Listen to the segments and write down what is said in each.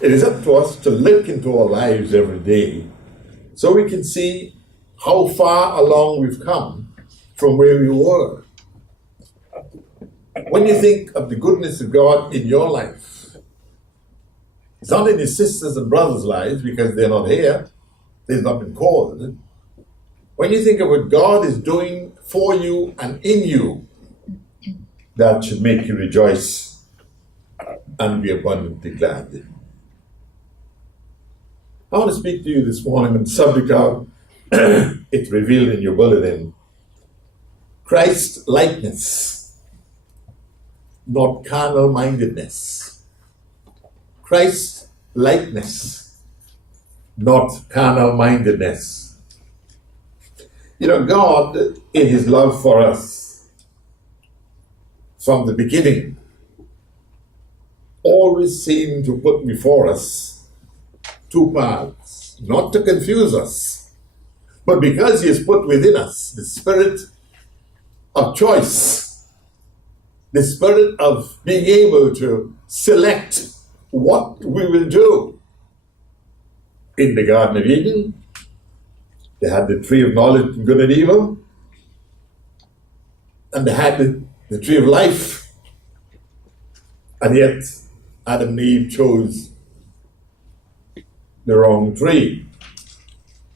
It is up to us to look into our lives every day so we can see how far along we've come from where we were. When you think of the goodness of God in your life, it's not in your sisters and brothers' lives because they're not here, they've not been called. When you think of what God is doing for you and in you, that should make you rejoice and be abundantly glad. I want to speak to you this morning on the subject of it's revealed in your bulletin, Christ likeness, not carnal-mindedness. Christ likeness, not carnal-mindedness. You know, God, in his love for us, from the beginning, always seemed to put before us two paths, not to confuse us, but because he has put within us the spirit of choice, the spirit of being able to select what we will do. In the Garden of Eden, they had the tree of knowledge of good and evil, and they had the tree of life, and yet Adam and Eve chose the wrong tree.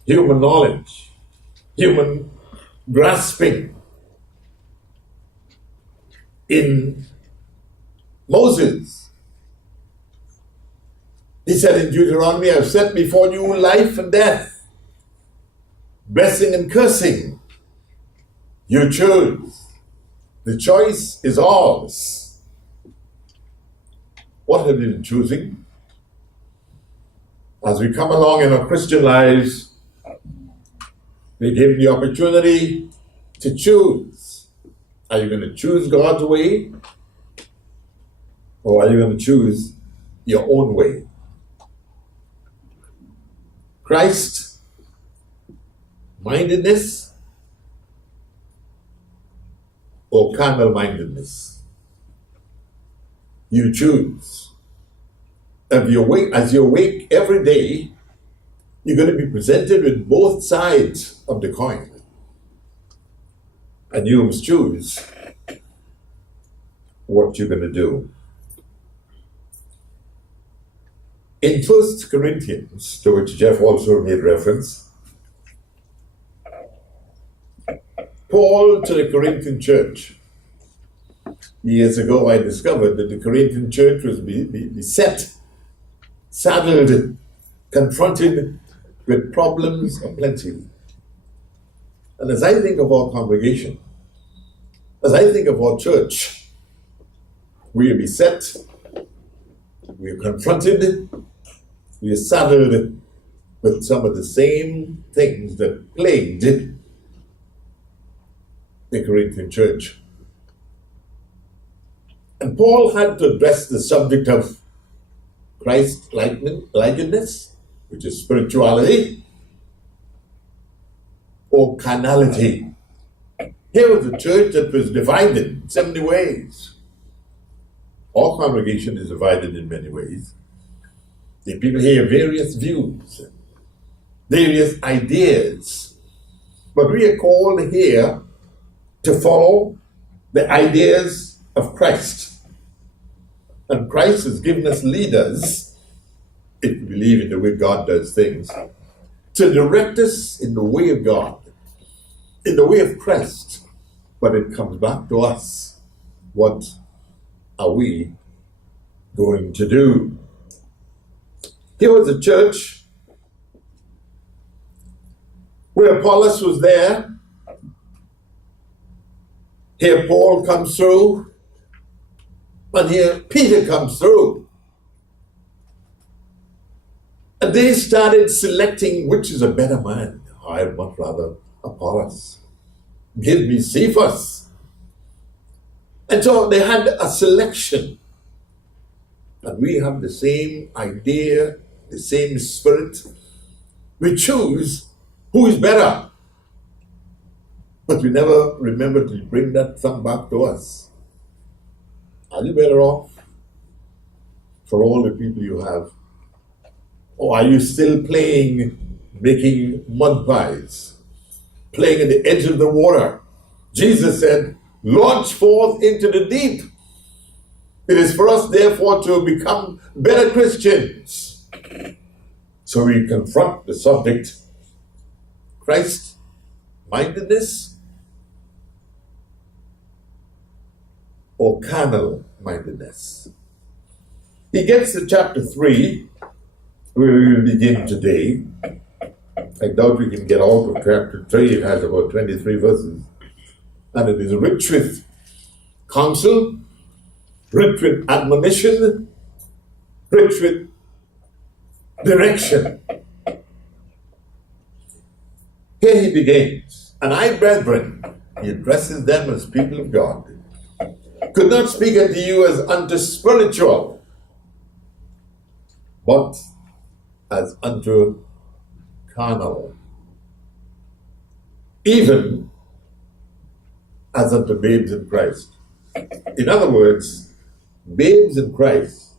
Human knowledge, human grasping. In Moses, he said in Deuteronomy, I have set before you life and death, blessing and cursing. You choose. The choice is ours. What have you been choosing? As we come along in our Christian lives, we give the opportunity to choose. Are you going to choose God's way? Or are you going to choose your own way? Christ mindedness or carnal mindedness? You choose. As you awake every day, you're going to be presented with both sides of the coin. And you must choose what you're going to do. In 1 Corinthians, to which Jeff also made reference, Paul to the Corinthian church. Years ago, I discovered that the Corinthian church was beset, saddled, confronted with problems aplenty. And as I think of our congregation, as I think of our church, we are beset, we are confronted, we are saddled with some of the same things that plagued the Corinthian church. And Paul had to address the subject of Christ likeness, which is spirituality, or carnality. Here was a church that was divided in 70 ways. Our congregation is divided in many ways. The people hear various views, various ideas, but we are called here to follow the ideas of Christ. And Christ has given us leaders, if we believe in the way God does things, to direct us in the way of God, in the way of Christ. But it comes back to us. What are we going to do? Here was a church where Apollos was there. Here Paul comes through. And here Peter comes through. And they started selecting which is a better man. I'd much rather Apollos. Give me Cephas. And so they had a selection. And we have the same idea, the same spirit. We choose who is better. But we never remember to bring that thumb back to us. Are you better off for all the people you have Or are you still playing, making mud pies, playing at the edge of the water? Jesus said, launch forth into the deep. It is for us, therefore, to become better Christians. So we confront the subject, Christ-mindedness or carnal-mindedness. He gets to chapter 3, where we will begin today. I doubt we can get out of chapter 3. It has about 23 verses. And it is rich with counsel, rich with admonition, rich with direction. Here he begins. And I, brethren, he addresses them as people of God, could not speak unto you as unto spiritual, but as unto carnal, even as unto babes in Christ. In other words, babes in Christ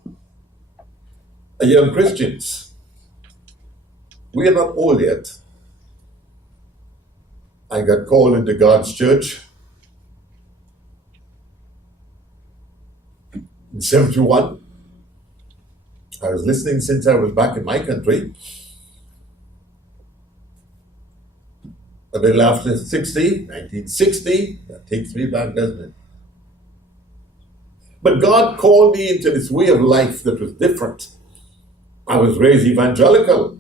are young Christians. We are not old yet. I got called into God's church in 71. I was listening since I was back in my country. A little after 1960, that takes me back, doesn't it? But God called me into this way of life that was different. I was raised evangelical.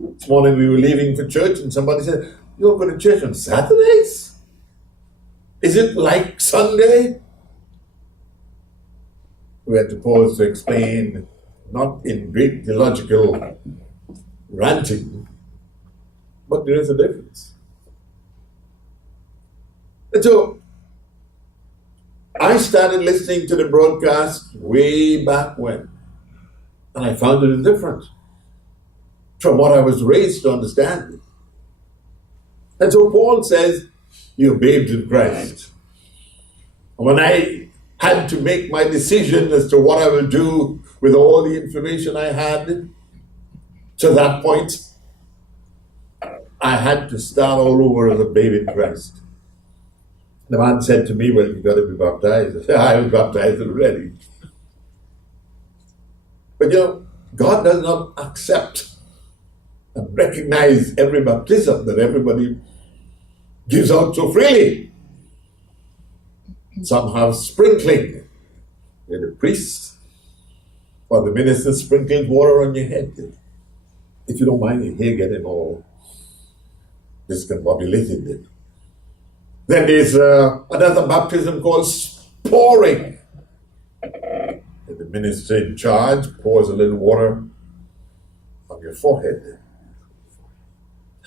This morning we were leaving for church and somebody said, "You're going to church on Saturdays? Is it like Sunday?" We had to pause to explain, not in great theological ranting, but there is a difference. And so, I started listening to the broadcast way back when, and I found it different from what I was raised to understand. And so Paul says, you're babes in Christ. And when I had to make my decision as to what I will do with all the information I had to that point, I had to start all over as a babe in Christ. The man said to me, "Well, you've got to be baptized." I said, "I was baptized already." But God does not accept and recognize every baptism that everybody gives out so freely. Some have sprinkling, where the priest or the minister sprinkles water on your head. If you don't mind your hair getting all discombobulated. Then there's another baptism called pouring. The minister in charge pours a little water on your forehead.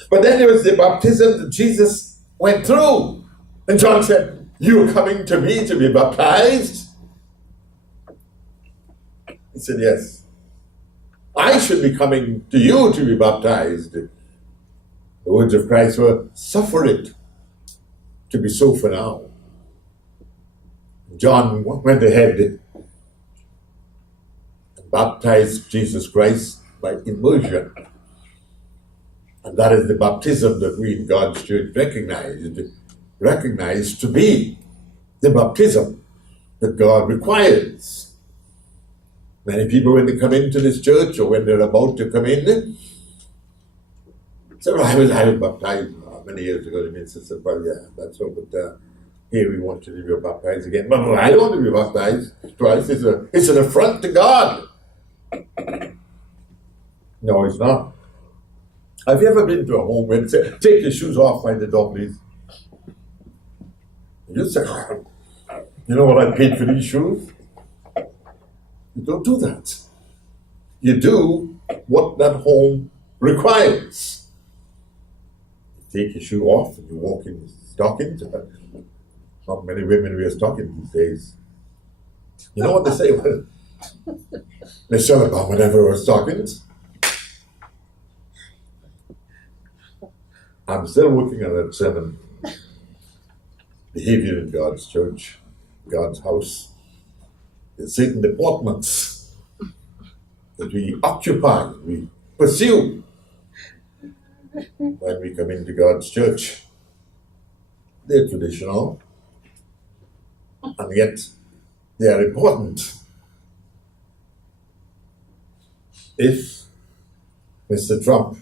But then there was the baptism that Jesus went through. And John said, "You're coming to me to be baptized?" He said, "Yes. I should be coming to you to be baptized." The words of Christ were, "Suffer it to be so for now." John went ahead and baptized Jesus Christ by immersion. And that is the baptism that we in God's church recognize to be the baptism that God requires. Many people, when they come into this church or when they're about to come in, say, "Well, I was baptized many years ago." The minister said, "Well, yeah, that's so, but here we want you to be baptized again." "But I don't want to be baptized twice. It's an affront to God." No, it's not. Have you ever been to a home where they say, "Take your shoes off by the door, please"? You say, "You know what I paid for these shoes?" You don't do that. You do what that home requires. You take your shoe off and you walk in stockings. Not many women wear stockings these days. You know what they say? They sell about whenever wear stockings. I'm still working on that sermon. Behavior in God's church, God's house. There's certain departments that we occupy, we pursue when we come into God's church. They're traditional, and yet they are important. If Mr. Trump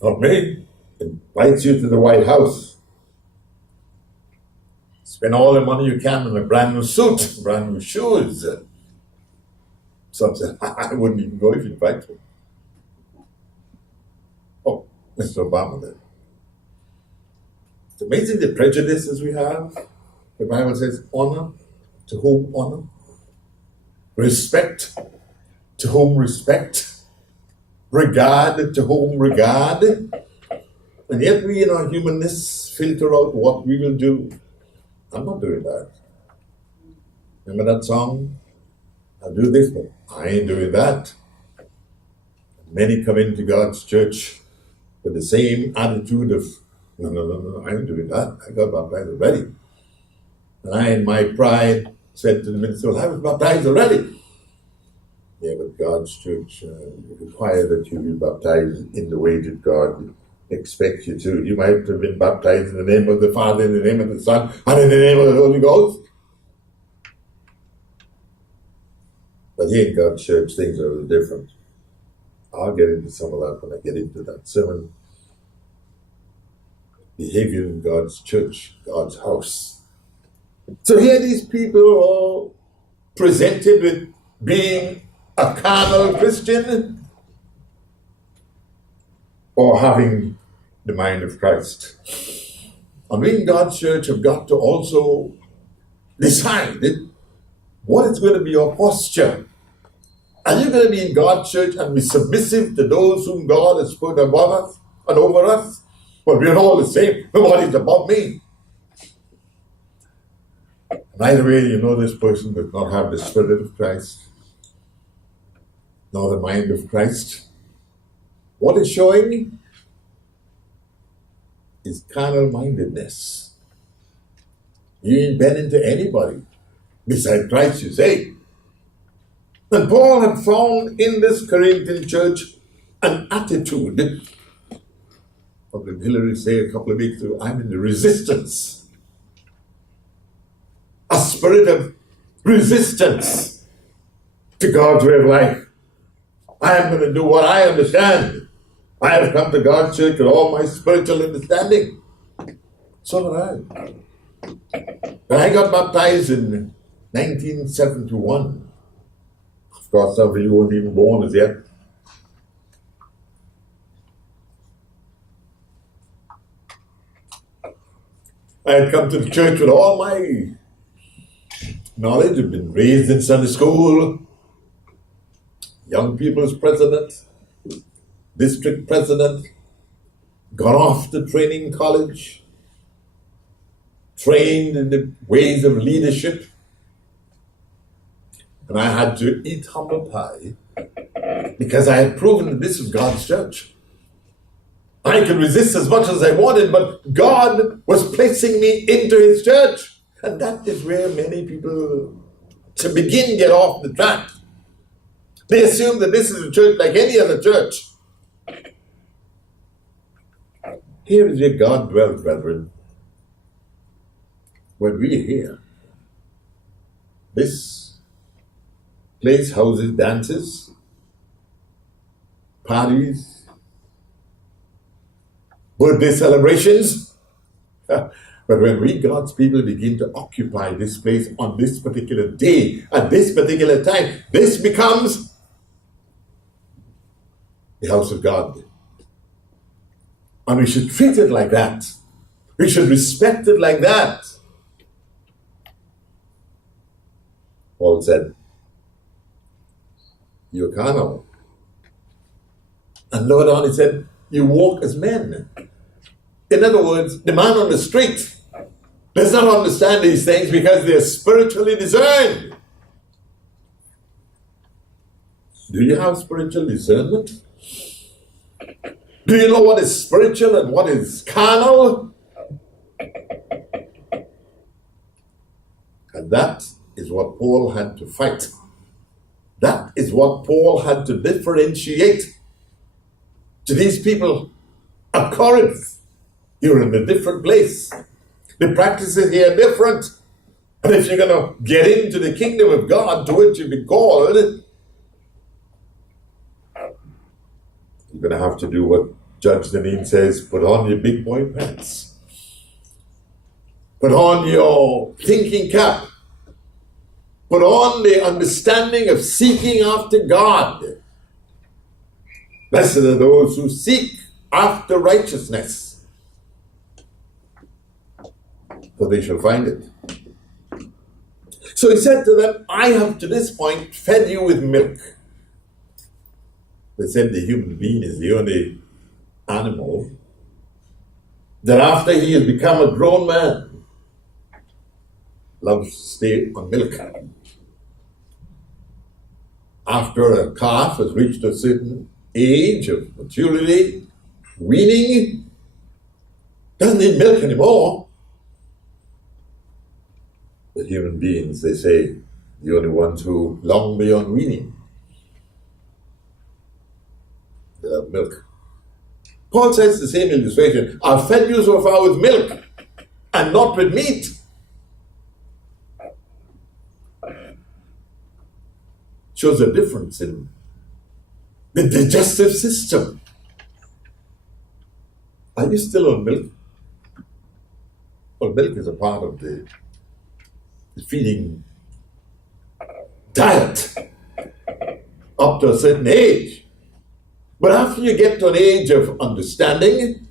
or me invites you to the White House, spend all the money you can on a brand new suit, brand new shoes. Some say, I wouldn't even go if you invite me. Oh, Mr. Obama then. It's amazing the prejudices we have. The Bible says, honor to whom honor, respect to whom respect, regard to whom regard. And yet we in our humanness filter out what we will do. I'm not doing that. Remember that song? I'll do this, but I ain't doing that. Many come into God's church with the same attitude of, no, I ain't doing that. I got baptized already. And I, in my pride, said to the minister, well, I was baptized already. Yeah, but God's church requires that you be baptized in the way that God expects you to. You might have been baptized in the name of the Father, in the name of the Son, and in the name of the Holy Ghost. But here in God's church, things are a little different. I'll get into some of that when I get into that sermon. Behavior in God's church, God's house. So here these people are presented with being a carnal Christian or having the mind of Christ. And we in God's church have got to also decide what is going to be your posture. Are you going to be in God's church and be submissive to those whom God has put above us and over us? Well, we're all the same. Nobody's above me. And either way, you know this person does not have the Spirit of Christ, nor the mind of Christ. What is showing is carnal-mindedness. You ain't bending to anybody beside Christ, you say. And Paul had found in this Corinthian church an attitude. What did Hillary say a couple of weeks ago? I'm in the resistance. A spirit of resistance to God's way of life. I am going to do what I understand. I have come to God's church with all my spiritual understanding. So did I. When I got baptized in 1971, of course, some of you weren't even born as yet. I had come to the church with all my knowledge. I'd been raised in Sunday school, young people's president, district president, gone off to training college, trained in the ways of leadership. And I had to eat humble pie because I had proven that this was God's church. I could resist as much as I wanted, but God was placing me into His church. And that is where many people, to begin, get off the track. They assume that this is a church like any other church. Here is where God dwells, brethren. When we are here, this place houses dances, parties, birthday celebrations. But when we, God's people, begin to occupy this place on this particular day, at this particular time, this becomes the house of God. And we should treat it like that. We should respect it like that. Paul said, you're carnal. And lower down he said, you walk as men. In other words, the man on the street does not understand these things because they are spiritually discerned. Do you have spiritual discernment? Do you know what is spiritual and what is carnal? And that is what Paul had to fight That is what Paul had to differentiate to these people at Corinth. You're in a different place. The practices here are different. And if you're going to get into the kingdom of God to which you've been called, you're going to have to do what Judge Deneen says, put on your big boy pants. Put on your thinking cap. Put on the understanding of seeking after God. Blessed are those who seek after righteousness, for they shall find it. So he said to them, I have to this point fed you with milk. They said the human being is the only animal that after he has become a grown man, loves to stay on milk. After a calf has reached a certain age of maturity, weaning, doesn't need milk anymore. The human beings, they say, the only ones who long beyond weaning. They love milk. Paul says the same illustration. I fed you so far with milk and not with meat. Shows a difference in the digestive system. Are you still on milk? Well, milk is a part of the feeding diet up to a certain age. But after you get to an age of understanding,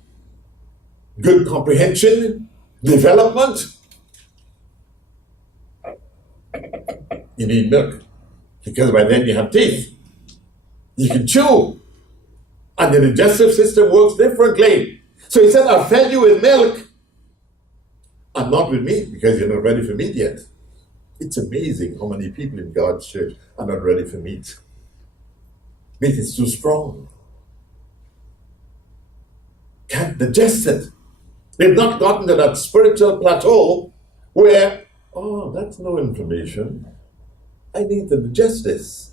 good comprehension, development, you need milk. Because by then you have teeth. You can chew. And the digestive system works differently. So he said, I fed you with milk and not with meat because you're not ready for meat yet. It's amazing how many people in God's church are not ready for meat. Meat is too strong. Can't digest it. They've not gotten to that spiritual plateau where, oh, that's no information. I need to digest this.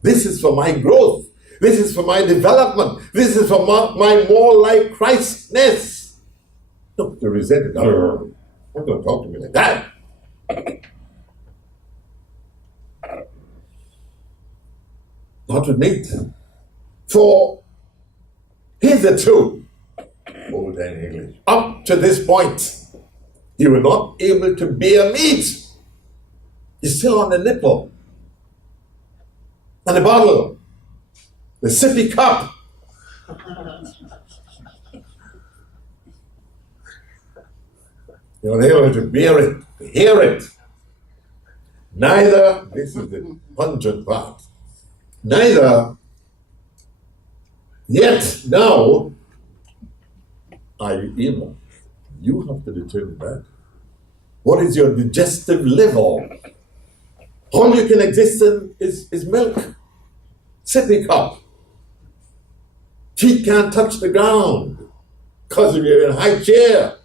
This is for my growth. This is for my development. This is for my more like Christness. Look, you resent it. Don't talk to me like that. Not with meat. For hitherto, old and English, up to this point, you were not able to bear meat. You're still on the nipple. And the bottle, the sippy cup. You're able to bear it, to hear it. Neither, this is the pungent part, neither yet now are you able. You have to determine that. What is your digestive level? All you can exist in is milk. Sippy cup. Feet can't touch the ground because you're in a high chair.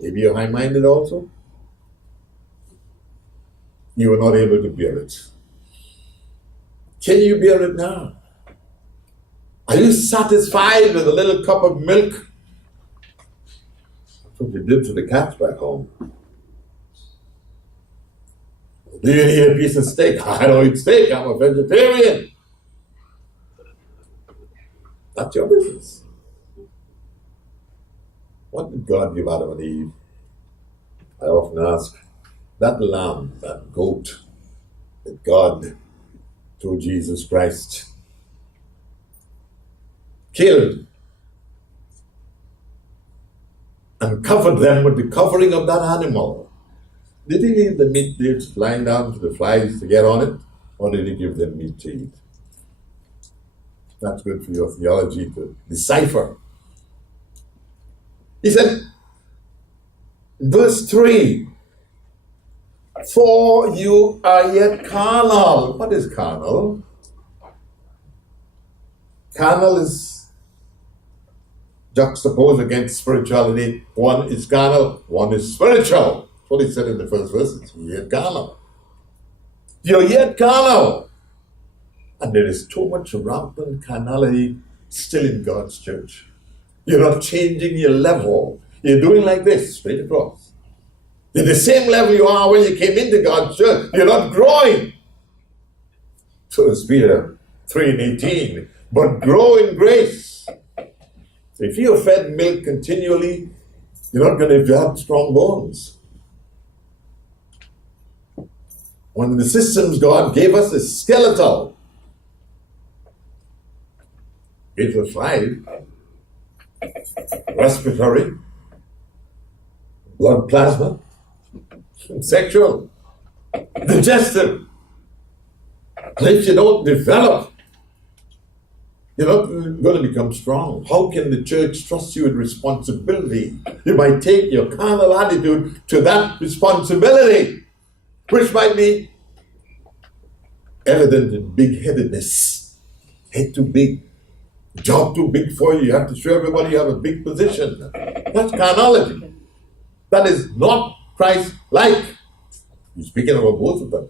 Maybe you're high-minded also. You are not able to bear it. Can you bear it now? Are you satisfied with a little cup of milk? That's what you did to the cats back home. Do you need a piece of steak? I don't eat steak. I'm a vegetarian. That's your business. What did God give Adam and Eve? I often ask, that lamb, that goat, that God, through Jesus Christ, killed and covered them with the covering of that animal. Did he leave the meat dish lying down for the flies to get on it? Or did he give them meat to eat? That's good for your theology to decipher. He said, verse 3, for you are yet carnal. What is carnal? Carnal is juxtaposed against spirituality. One is carnal, one is spiritual. That's what he said in the first verse. You're carnal. You're yet carnal. And there is too much rampant carnality still in God's church. You're not changing your level. You're doing like this, straight across. You're the same level you are when you came into God's church. You're not growing. 1 Peter 3:18. But grow in grace. If you're fed milk continually, you're not going to develop strong bones. One of the systems God gave us is skeletal. Gave us 5. Respiratory, blood plasma, sexual, digestive. And if you don't develop, you're not going to become strong. How can the church trust you with responsibility? You might take your carnal attitude to that responsibility, which might be evident in big-headedness. Head too big. Job too big for you. You have to show everybody you have a big position. That's carnality. That is not Christ-like. You're speaking about both of them.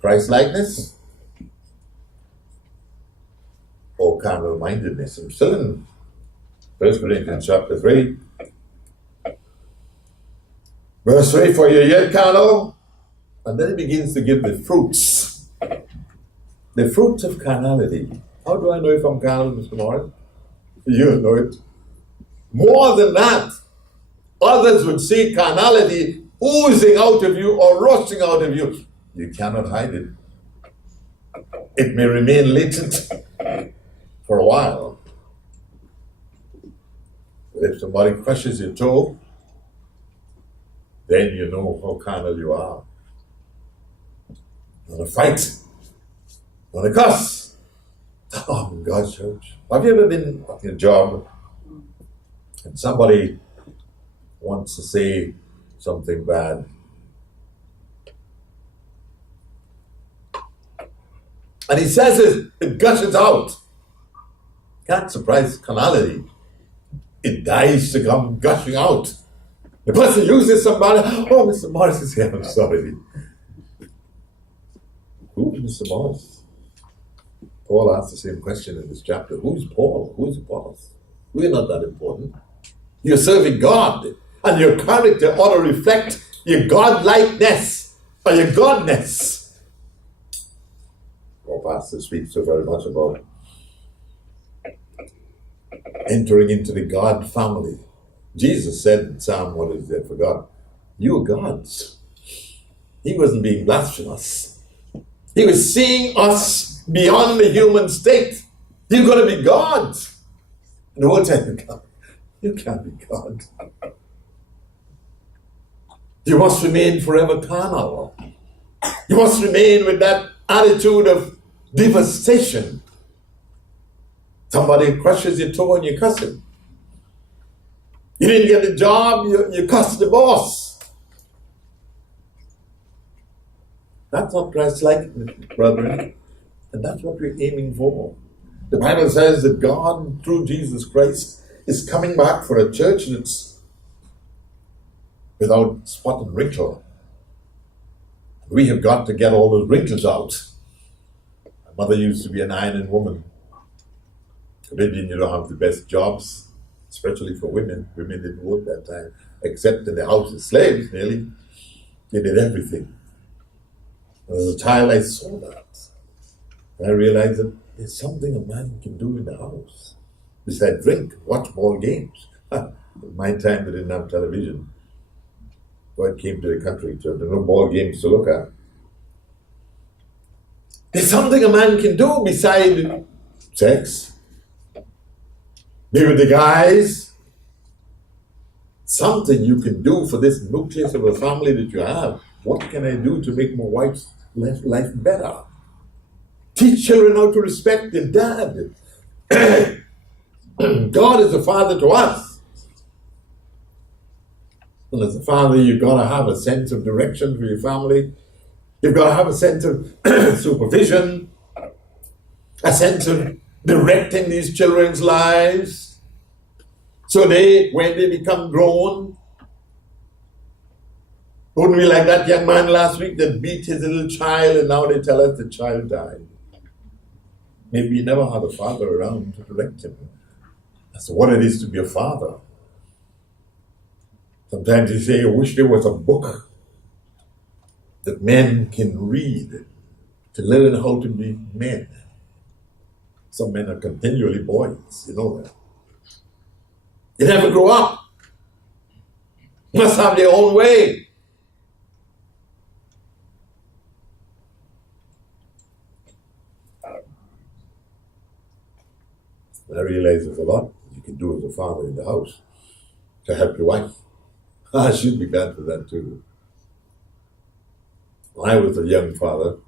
Christ-likeness or carnal-mindedness. I'm still in 1 Corinthians chapter 3. Verse 3, for you're yet carnal. And then it begins to give the fruits. The fruits of carnality. How do I know if I'm carnal, Mr. Morris? You know it. More than that, others would see carnality oozing out of you or rushing out of you. You cannot hide it. It may remain latent for a while. But if somebody crushes your toe, then you know how carnal you are. You want to fight. You want to cuss. Oh, God's church. Have you ever been at a job and somebody wants to say something bad? And he says it gushes out. Can't surprise carnality. It dies to come gushing out. The person uses somebody, oh, Mr. Morris is here, I'm sorry. Who is Mr. Morris? Paul asked the same question in this chapter. Who's Paul? Who's Apollos? We're not that important. You're serving God, and your character ought to reflect your God-likeness or your godness. Our pastor speaks so very much about entering into the God family. Jesus said in Psalm, what is it for God? You are gods. He wasn't being blasphemous. He was seeing us beyond the human state. You're going to be God. And the whole time, God, you can't be God. You must remain forever carnal. You must remain with that attitude of devastation. Somebody crushes your toe and you cuss him. You didn't get the job, you cuss the boss. That's not Christ-like, brethren. And that's what we're aiming for. The Bible says that God, through Jesus Christ, is coming back for a church that's without spot and wrinkle. We have got to get all those wrinkles out. My mother used to be an ironing woman. Caribbean, you don't have the best jobs, especially for women. Women didn't work that time, except in the house as slaves, nearly. They did everything. And as a child, I saw that. And I realized that there's something a man can do in the house. Besides drink, watch ball games. In my time, they didn't have television. God came to the country, so there were no ball games to look at. There's something a man can do besides sex. Be with the guys. Something you can do for this nucleus of a family that you have. What can I do to make my wife's life better? Teach children how to respect their dad. God is a father to us. And as a father, you've got to have a sense of direction for your family. You've got to have a sense of supervision, a sense of directing these children's lives. So when they become grown, Wouldn't we like that young man last week that beat his little child and now they tell us the child died? Maybe he never had a father around to direct him. That's what it is to be a father. Sometimes you say, I wish there was a book that men can read to learn how to be men. Some men are continually boys, you know that. They never grow up. Must have their own way. I realize there's a lot you can do as a father in the house to help your wife. I should be glad for that too. When I was a young father,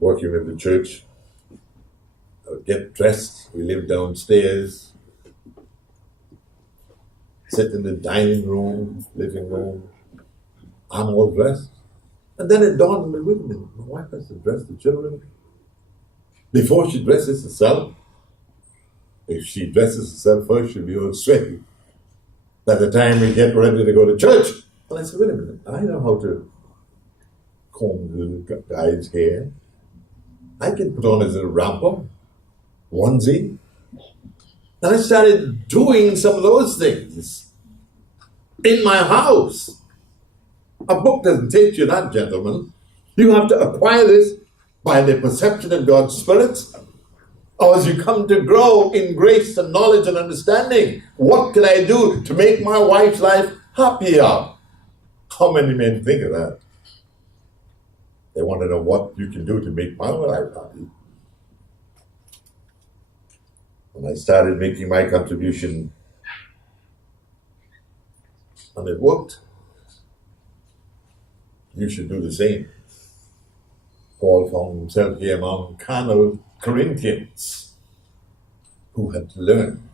working with the church, I would get dressed. We lived downstairs, sit in the dining room, living room. I'm all dressed. And then it dawned on me, wait a minute, my wife has to dress the children before she dresses herself. If she dresses herself first, she'll be all sweaty. By the time we get ready to go to church, and I said, wait a minute, I know how to comb the guy's hair. I can put on his little romper, onesie. And I started doing some of those things in my house. A book doesn't teach you that, gentlemen. You have to acquire this by the perception of God's Spirit, or as you come to grow in grace and knowledge and understanding. What can I do to make my wife's life happier? How many men think of that? They want to know what you can do to make my life happy. When I started making my contribution, and it worked, you should do the same. Paul found himself here among carnal Corinthians who had to learn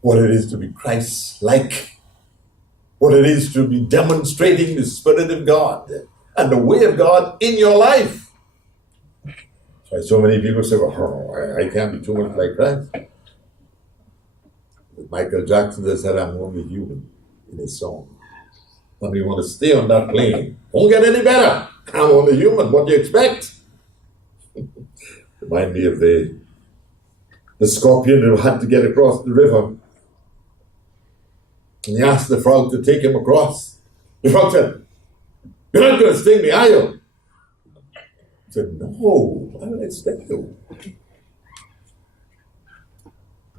what it is to be Christ-like, what it is to be demonstrating the Spirit of God and the way of God in your life. So, so many people say, well, I can't be too much like Christ. Michael Jackson just said, I'm only human in his song. And we want to stay on that plane. Won't get any better. I'm only human. What do you expect? Remind me of the scorpion who had to get across the river. And he asked the frog to take him across. The frog said, you're not going to sting me, are you? He said, no, why would I sting you?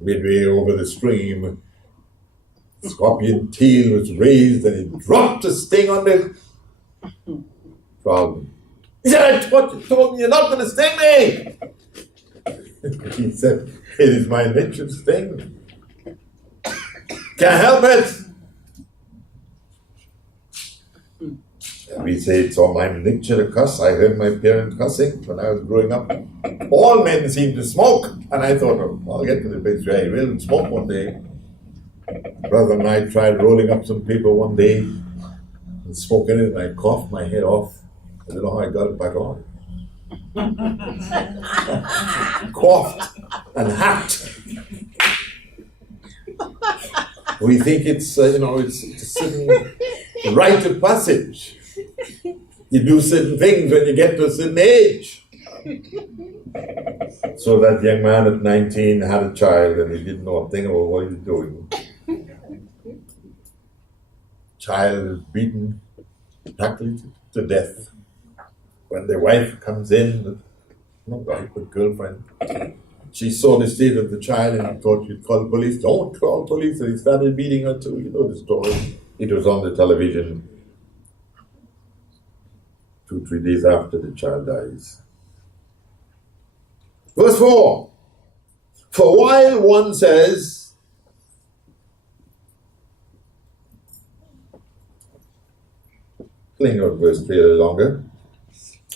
Midway over the stream, the scorpion tail was raised and he dropped the sting on the frog. He said, I thought you told me you're not going to sting me. He said, it is my nature to sting. Can't help it. And we say it's all my nature to cuss. I heard my parents cussing when I was growing up. All men seem to smoke. And I thought, oh, I'll get to the place where I will smoke one day. Brother and I tried rolling up some paper one day and smoking it, and I coughed my head off. I don't know how I got it back on. Coughed and hacked. We think it's, it's a certain rite of passage. You do certain things when you get to a certain age. So that young man at 19 had a child and he didn't know a thing about what he was doing. Child is beaten practically to death. When the wife comes in, not wife but girlfriend, she saw the state of the child and thought she'd call the police. Don't call police. And he started beating her too. You know the story. It was on the television 2-3 days after the child dies. Verse 4. For while one says, cling on verse 3 a little longer.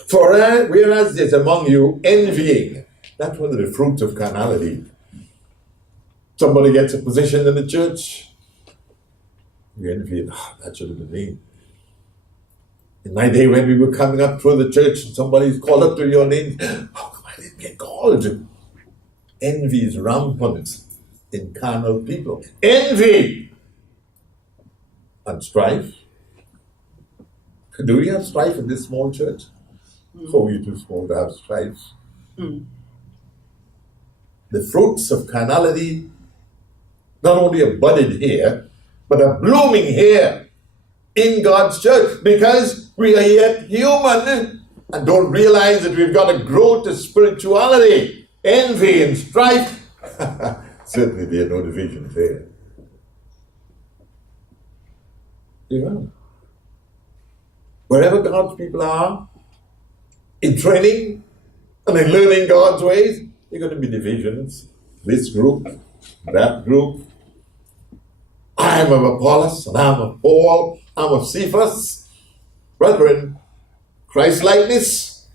For whereas there's among you envying, that's one of the fruits of carnality. Somebody gets a position in the church, you envy it. Oh, that should have been me. In my day when we were coming up through the church and somebody's called up to your name, how come I didn't get called? Envy is rampant in carnal people. Envy! and strife. Do we have strife in this small church? Oh, you're too small to have strife. The fruits of carnality not only are budded here, but are blooming here in God's church because we are yet human and don't realize that we've got to grow to spirituality, envy and strife. Certainly there are no divisions there. Yeah. Wherever God's people are, in training and in learning God's ways, there are going to be divisions. This group, that group. I'm of Apollos, and I'm of Paul, I'm of Cephas. Brethren, Christ-likeness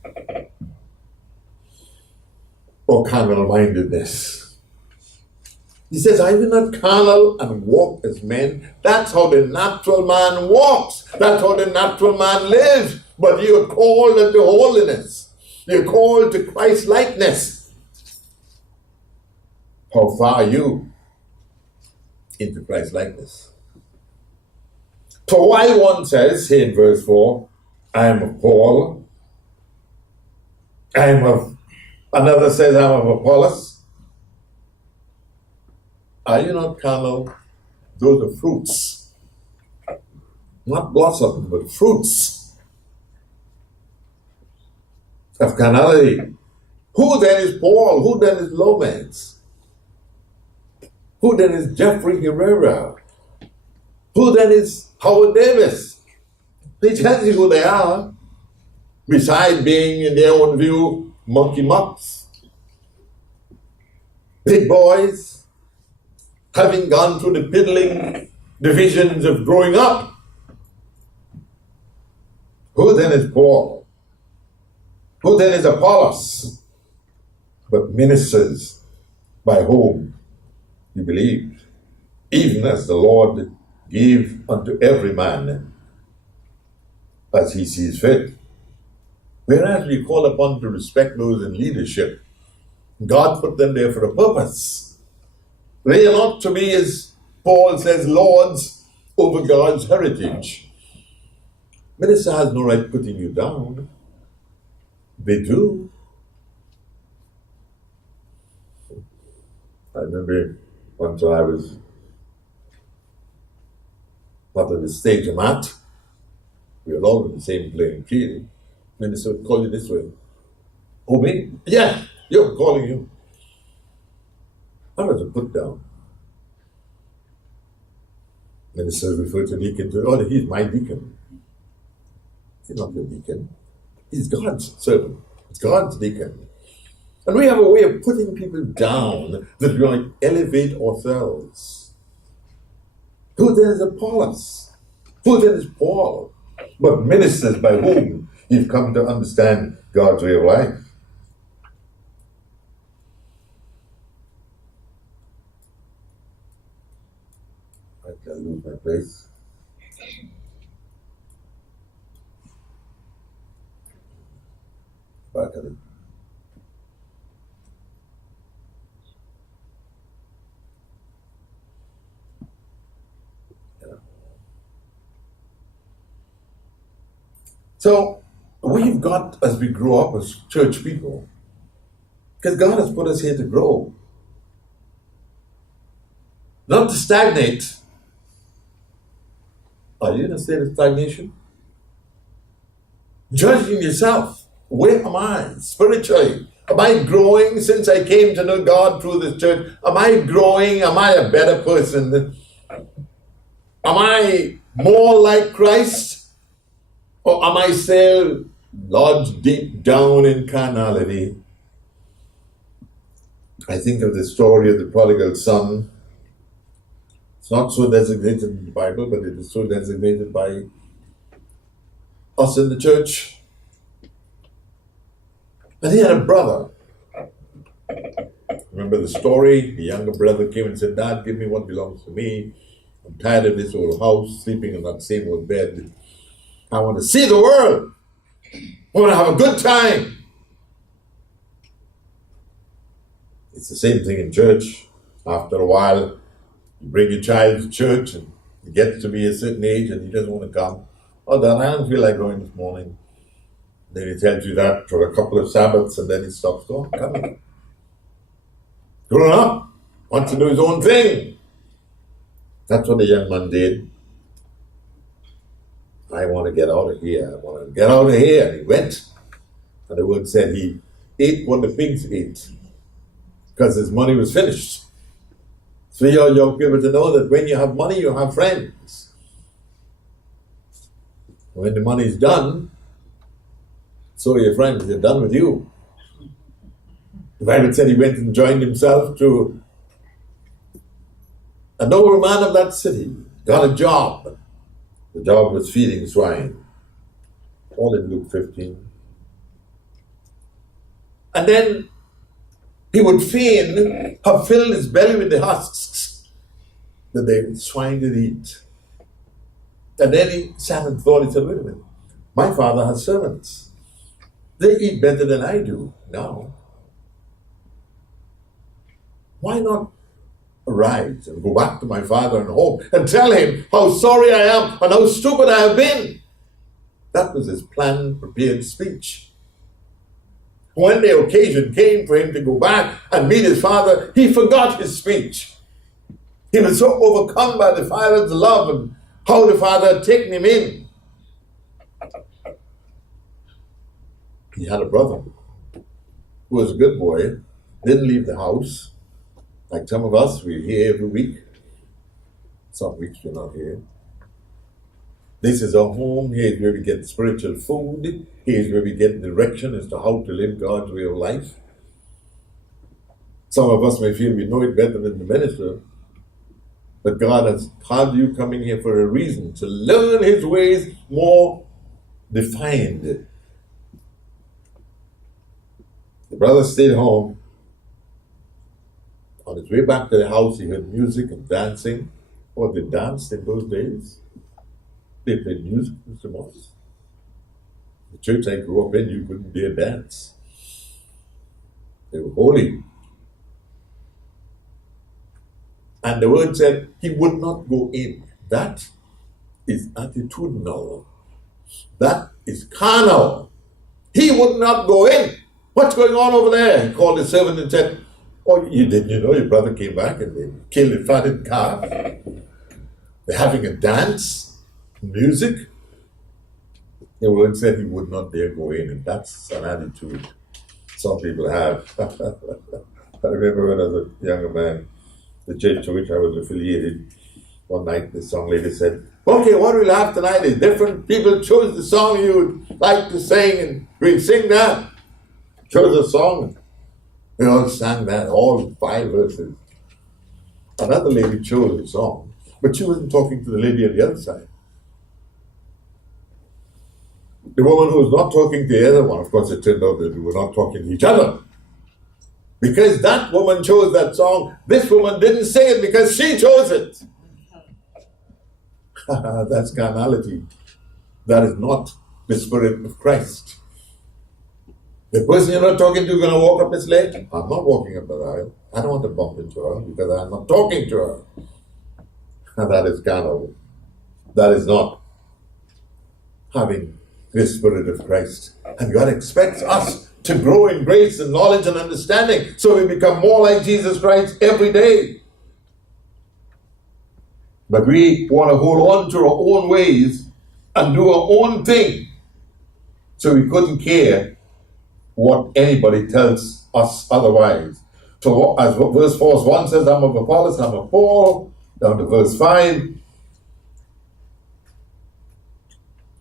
or carnal-mindedness? He says, I will not carnal and walk as men. That's how the natural man walks. That's how the natural man lives. But you're called unto holiness. You're called to Christ-likeness. How far are you into Christ-likeness? For while one says, here in verse 4, I am of Paul, another says, I'm of Apollos. Are you not carnal? Those are fruits. Not blossoms, but fruits of carnality. Who then is Paul? Who then is Lomax? Who then is Jeffrey Herrera? Who then is Howard Davis? They tell you who they are. Besides being, in their own view, monkey mucks. Big boys. Having gone through the piddling divisions of growing up. Who then is Paul? Who then is Apollos? But ministers by whom you believed, even as the Lord gave unto every man as he sees fit. Whereas we call upon to respect those in leadership, God put them there for a purpose. They are not to be, as Paul says, lords over God's heritage. Minister has no right putting you down. They do. I remember once when I was not at the stage I'm at, we were all in the same playing field. Minister would call you this way. Oh, me? Yeah, you're calling you. I was a put down. Minister referred to deacon to, oh, he's my deacon. He's not your deacon. He's God's servant. It's God's deacon. And we have a way of putting people down that we might elevate ourselves. Who then is Apollos? Who then is Paul? But ministers by whom you've come to understand God's way of life. I lose my place. Back at it. So we've got, as we grow up as church people, because God has put us here to grow, not to stagnate. Are you in a state of stagnation? Judging yourself. Where am I spiritually? Am I growing since I came to know God through this church? Am I growing? Am I a better person? Am I more like Christ? Or am I still lodged deep down in carnality? I think of the story of the prodigal son. It's not so designated in the Bible, but it is so designated by us in the church. And he had a brother. Remember the story? The younger brother came and said, Dad, give me what belongs to me. I'm tired of this old house, sleeping in that same old bed. I want to see the world. I want to have a good time. It's the same thing in church. After a while, you bring your child to church and He gets to be a certain age and he doesn't want to come. Oh, Dad, I don't feel like going this morning. Then he tells you that for a couple of Sabbaths and then he stops going. Coming. Grown up, wants to do his own thing. That's what the young man did. I want to get out of here. I want to get out of here. And he went. And the word said he ate what the pigs ate because his money was finished. So you young people to know that when you have money, you have friends. When the money is done, so are your friends. They're done with you. The Bible said he went and joined himself to a noble man of that city, got a job. The job was feeding swine. All in Luke 15. And then he would fain have filled his belly with the husks that the swine did eat. And then he sat and thought, he said, wait a minute, my father has servants. They eat better than I do now. Why not arise and go back to my father and home and tell him how sorry I am and how stupid I have been? That was his planned, prepared speech. When the occasion came for him to go back and meet his father, he forgot his speech. He was so overcome by the father's love and how the father had taken him in. He had a brother who was a good boy, didn't leave the house. Like some of us, we're here every week. Some weeks we're not here. This is our home. Here is where we get spiritual food. Here is where we get direction as to how to live God's way of life. Some of us may feel we know it better than the minister, but God has had you coming here for a reason, to learn his ways more defined. The brother stayed home. On his way back to the house, he heard music and dancing. Oh, they danced in those days. They played music, Mr. Morris. The church I grew up in, you couldn't dare dance. They were holy. And the word said he would not go in. That is attitudinal. That is carnal. He would not go in. What's going on over there? He called his servant and said, oh, you didn't, your brother came back and they killed a fatted calf. They're having a dance, music. The word said he would not dare go in, and that's an attitude some people have. I remember when I was a younger man, the church to which I was affiliated, one night the song lady said, okay, what we'll have tonight is different people chose the song you would like to sing, and we'll sing that. Chose a song. We all sang that, all 5 verses. Another lady chose a song, but she wasn't talking to the lady on the other side. The woman who was not talking to the other one, of course it turned out that we were not talking to each other. Because that woman chose that song, this woman didn't sing it because she chose it. That's carnality. That is not the Spirit of Christ. The person you're not talking to is going to walk up his leg. I'm not walking up the aisle. I don't want to bump into her because I'm not talking to her. And that is carnal. That is not having the Spirit of Christ. And God expects us to grow in grace and knowledge and understanding so we become more like Jesus Christ every day. But we want to hold on to our own ways and do our own thing. So we couldn't care what anybody tells us otherwise. So as verse 1 says, I'm of Apollos, I'm of Paul, down to verse 5,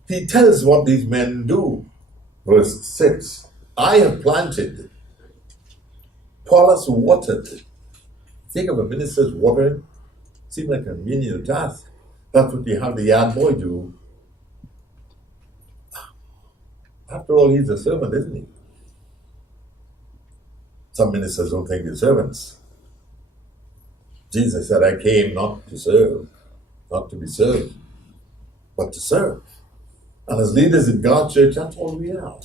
he tells what these men do. Verse 6, I have planted, Apollos watered. Think of a minister's watering. Seems like a menial task. That's what you have the yard boy do. After all, he's a servant, isn't he? Some ministers don't think they're servants. Jesus said, I came not to serve, not to be served, but to serve. And as leaders in God's church, that's all we are.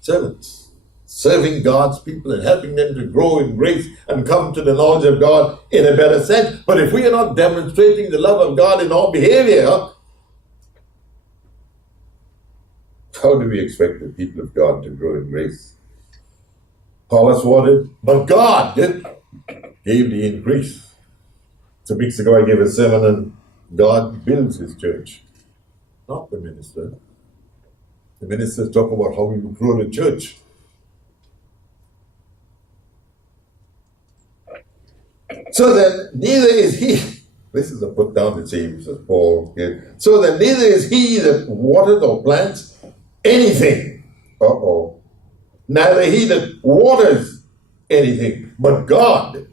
Servants. serving God's people and helping them to grow in grace and come to the knowledge of God in a better sense. But if we are not demonstrating the love of God in our behavior, how do we expect the people of God to grow in grace? Paulus wanted, but God gave the increase. 2 weeks ago I gave a sermon on God builds his church, not the minister. The ministers talk about how we will grow the church. So then, neither is he, this is a put down it seems, as Paul gave. So then, neither is he that waters or plants anything. Neither he that waters anything, but God.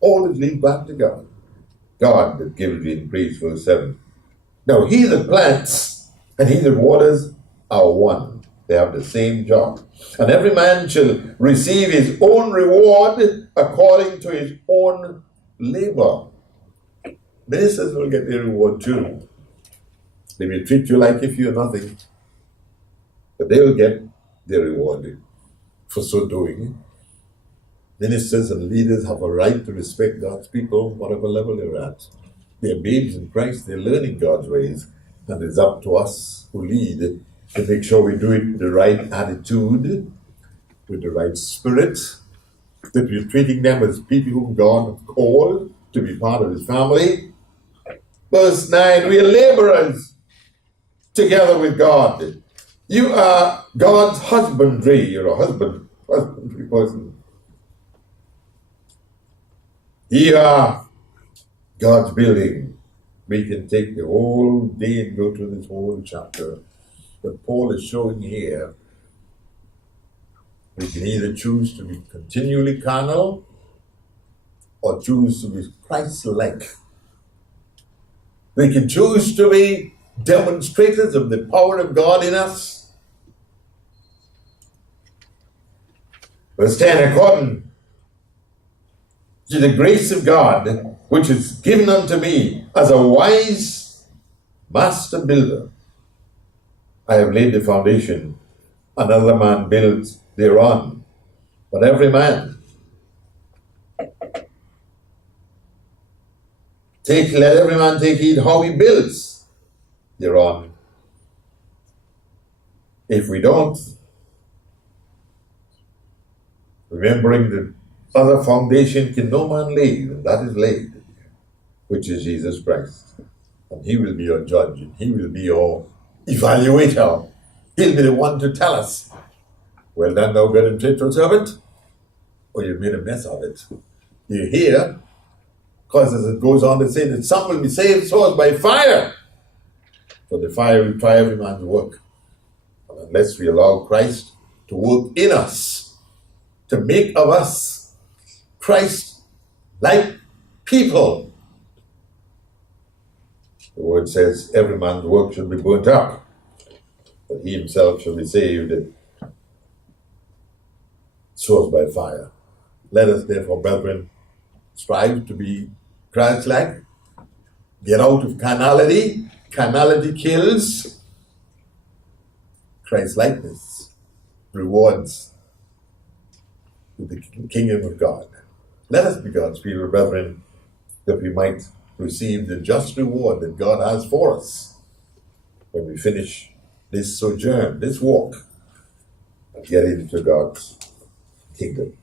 Always lead back to God. God that gives the increase, verse 7. Now, he that plants and he that waters are one. They have the same job. And every man shall receive his own reward according to his own labor. Ministers will get their reward too. They will treat you like if you're nothing. But they will get their reward for so doing. Ministers and leaders have a right to respect God's people, whatever level they're at. They're babes in Christ, they're learning God's ways. And it's up to us who lead to make sure we do it with the right attitude, with the right spirit, that we're treating them as people whom God has called to be part of his family. Verse 9, we are laborers together with God. You are God's husbandry. You're a husbandry person. You are God's building. We can take the whole day and go through this whole chapter. But Paul is showing here, we can either choose to be continually carnal or choose to be Christ-like. We can choose to be demonstrators of the power of God in us. Verse 10, according to the grace of God, which is given unto me as a wise master builder, I have laid the foundation, another man builds thereon. But every man, let every man take heed how he builds thereon. If we don't, remembering the other foundation can no man lay, and that is laid, which is Jesus Christ. And he will be your judge, and he will be your evaluator. He'll be the one to tell us, well done, thou good and faithful servant, or you've made a mess of it. You hear, because as it goes on to say that some will be saved so as by fire. For the fire will try every man's work. And unless we allow Christ to work in us, to make of us Christ-like people, the word says every man's work shall be burnt up, but he himself shall be saved so as by fire. Let us therefore, brethren, strive to be Christ-like. Get out of carnality. Carnality kills. Christ-likeness rewards the kingdom of God. Let us be God's people, brethren, that we might receive the just reward that God has for us when we finish this sojourn, this walk, and get into God's kingdom.